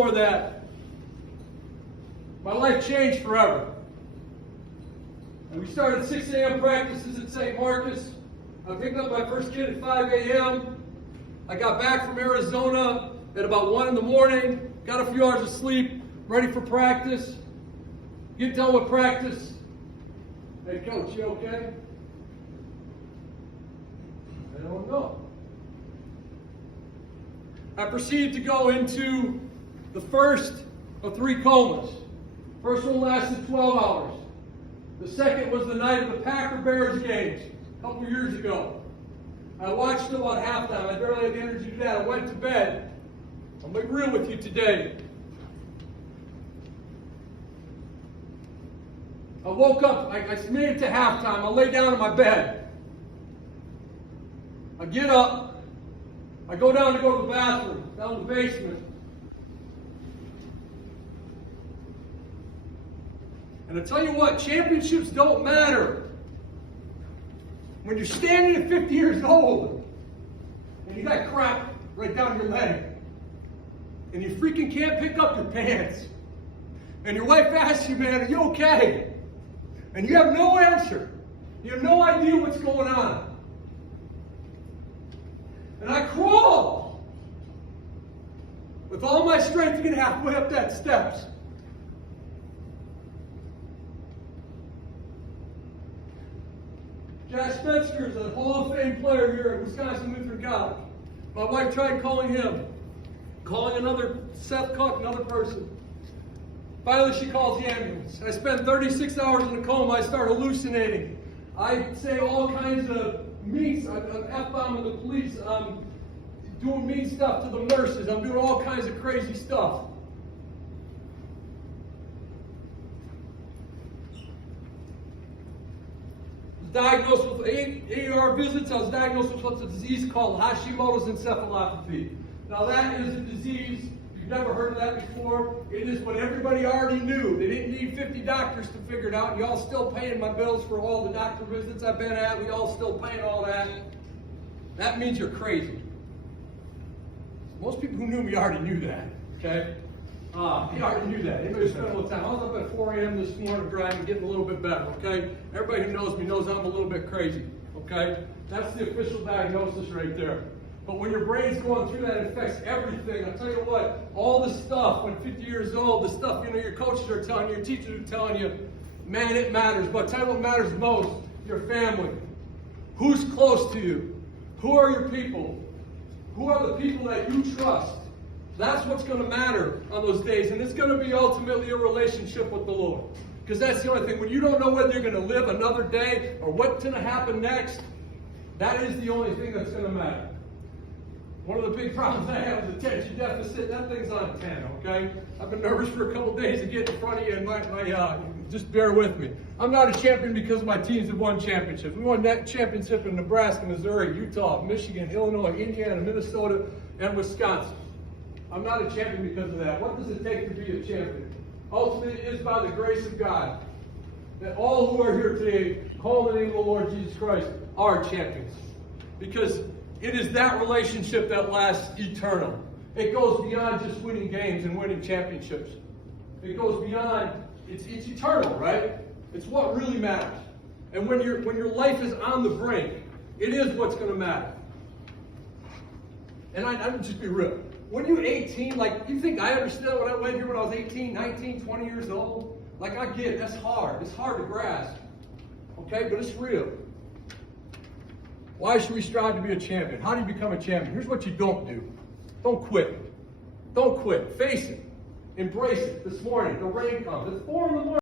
For that, my life changed forever. And we started 6 a.m. practices at St. Marcus. I picked up my first kid at 5 a.m. I got back from Arizona at about 1 in the morning, got a few hours of sleep, ready for practice. Get done with practice. Hey, Coach, you okay? I don't know. I proceeded to go into the first of 3 comas. First one lasted 12 hours. The second was the night of the Packer-Bears games a couple years ago. I watched till about halftime. I barely had the energy to do that. I went to bed. I'm going to be real with you today. I woke up. I made it to halftime. I lay down in my bed. I get up. I go down to go to the bathroom, down in the basement. And I tell you what, championships don't matter when you're standing at 50 years old and you got crap right down your leg and you freaking can't pick up your pants and your wife asks you, man, are you okay? And you have no answer. You have no idea what's going on. And I crawled with all my strength to get halfway up that steps. Jack Spencer is a Hall of Fame player here at Wisconsin Lutheran College. My wife tried calling him, calling another, Seth Cook, another person. Finally, she calls the ambulance. I spend 36 hours in a coma. I start hallucinating. I say all kinds of mean stuff. I'm F-bombing the police. I'm doing mean stuff to the nurses. I'm doing all kinds of crazy stuff. Diagnosed with 8 ER visits. I was diagnosed with what's a disease called Hashimotos Encephalitis. Now that is a disease, you've never heard of that before. It is what everybody already knew. They didn't need 50 doctors to figure it out. Y'all still paying my bills for all the doctor visits I've been at. We all still paying all that. That means you're crazy. Most people who knew me already knew that, okay? He already knew that. Anybody spent a little time. I was up at 4 a.m. this morning driving, getting a little bit better, okay? Everybody who knows me knows I'm a little bit crazy, okay? That's the official diagnosis right there. But when your brain's going through that, it affects everything. I'll tell you what, all the stuff, when 50 years old, the stuff, your coaches are telling you, your teachers are telling you, man, it matters. But I'll tell you what matters most, your family. Who's close to you? Who are your people? Who are the people that you trust? That's what's going to matter on those days. And it's going to be ultimately a relationship with the Lord. Because that's the only thing. When you don't know whether you're going to live another day or what's going to happen next, that is the only thing that's going to matter. One of the big problems I have is attention deficit. That thing's on 10, okay? I've been nervous for a couple days to get in front of you, and just bear with me. I'm not a champion because my teams have won championships. We won that championship in Nebraska, Missouri, Utah, Michigan, Illinois, Indiana, Minnesota, and Wisconsin. I'm not a champion because of that. What does it take to be a champion? Ultimately, it is by the grace of God that all who are here today, call in the name of the Lord Jesus Christ, are champions. Because it is that relationship that lasts eternal. It goes beyond just winning games and winning championships. It goes beyond, it's eternal, right? It's what really matters. And when your life is on the brink, it is what's going to matter. And I'm just be real. When you're 18, like, you think I understood when I went here when I was 18, 19, 20 years old? Like, I get it. That's hard. It's hard to grasp. Okay? But it's real. Why should we strive to be a champion? How do you become a champion? Here's what you don't do. Don't quit. Don't quit. Face it. Embrace it. This morning, the rain comes. It's 4 in the morning.